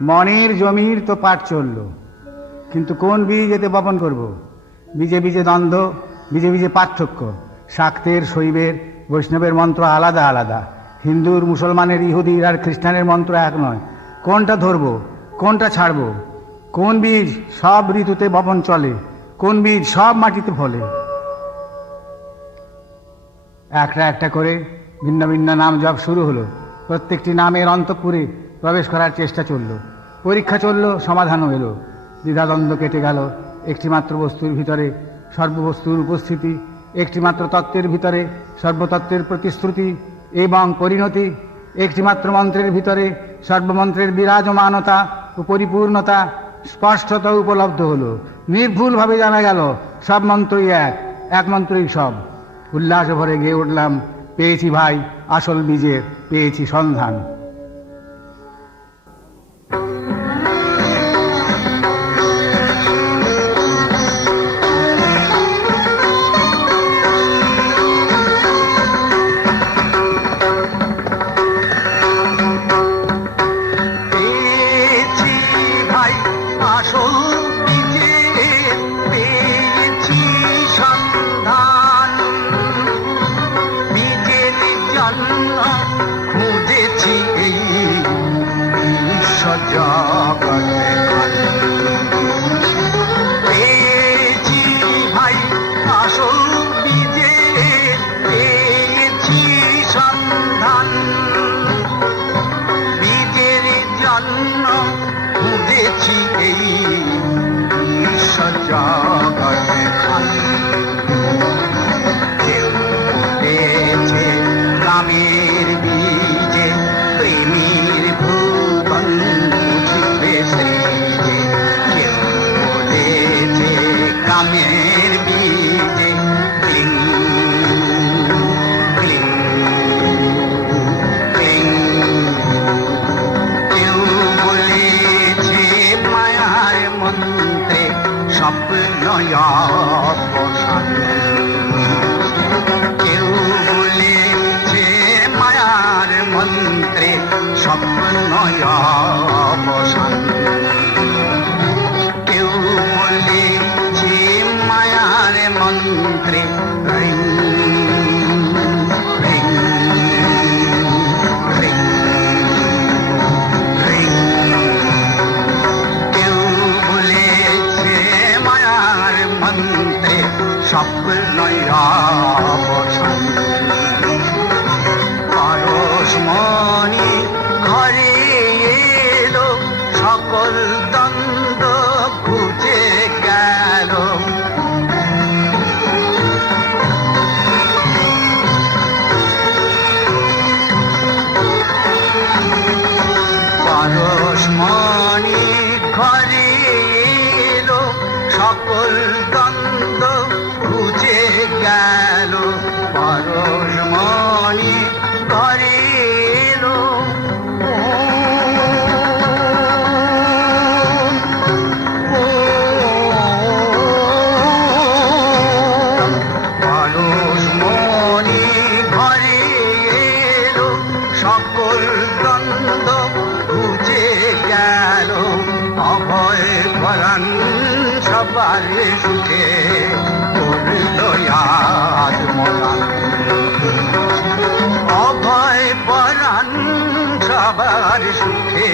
মনের জমির তো পাট চলল, কিন্তু কোন বীজ এতে বপন করব? বীজে বীজে দ্বন্দ্ব, বীজে বীজে পার্থক্য। শাক্তের, শৈবের, বৈষ্ণবের মন্ত্র আলাদা আলাদা। হিন্দুর, মুসলমানের, ইহুদির আর খ্রিস্টানের মন্ত্র এক নয়। কোনটা ধরব, কোনটা ছাড়ব? কোন বীজ সব ঋতুতে বপন চলে, কোন বীজ সব মাটিতে ফলে? একটা একটা করে ভিন্ন ভিন্ন নাম জপ শুরু হলো। প্রত্যেকটি নামের অন্তঃপুরে প্রবেশ করার চেষ্টা চলল। পরীক্ষা চলল, সমাধানও এলো। দ্বিধাদ্বন্দ্ব কেটে গেল। একটিমাত্র বস্তুর ভিতরে সর্ববস্তুর উপস্থিতি, একটিমাত্র তত্ত্বের ভিতরে সর্বতত্ত্বের প্রতিশ্রুতি এবং পরিণতি, একটিমাত্র মন্ত্রের ভিতরে সর্বমন্ত্রের বিরাজমানতা ও পরিপূর্ণতা স্পষ্টত উপলব্ধ হলো। নির্ভুলভাবে জানা গেল সব মন্ত্রই এক, এক মন্ত্রই সব। উল্লাস ভরে গেয়ে উঠলাম, পেয়েছি ভাই আসল বীজের, পেয়েছি সন্ধান। কেউ বলেছে মায়ার মন্ত্রে স্বপ্ন অবসান, কেউ বলেছে মায়ার মন্ত্রে রিং রিং রিং রিং, কেউ বলেছে মায়ার মন্ত্রে স্বপ্ন অবসান। পরশমণি ঘরে এলো, সকল দ্বন্দ্ব ঘুচে গেল। পরশমণি ঘরে এলো, সকল দ্বন্দ্ব ঘুচে গেল। পরশমণি ঘরে এলো, পরশমণি ঘরে এলো, সকল দ্বন্দ্ব ঘুচে গেল। অভয় পরাণ সবার সুখে করল আত্মদান। অভয় পরাণ সবার সুখে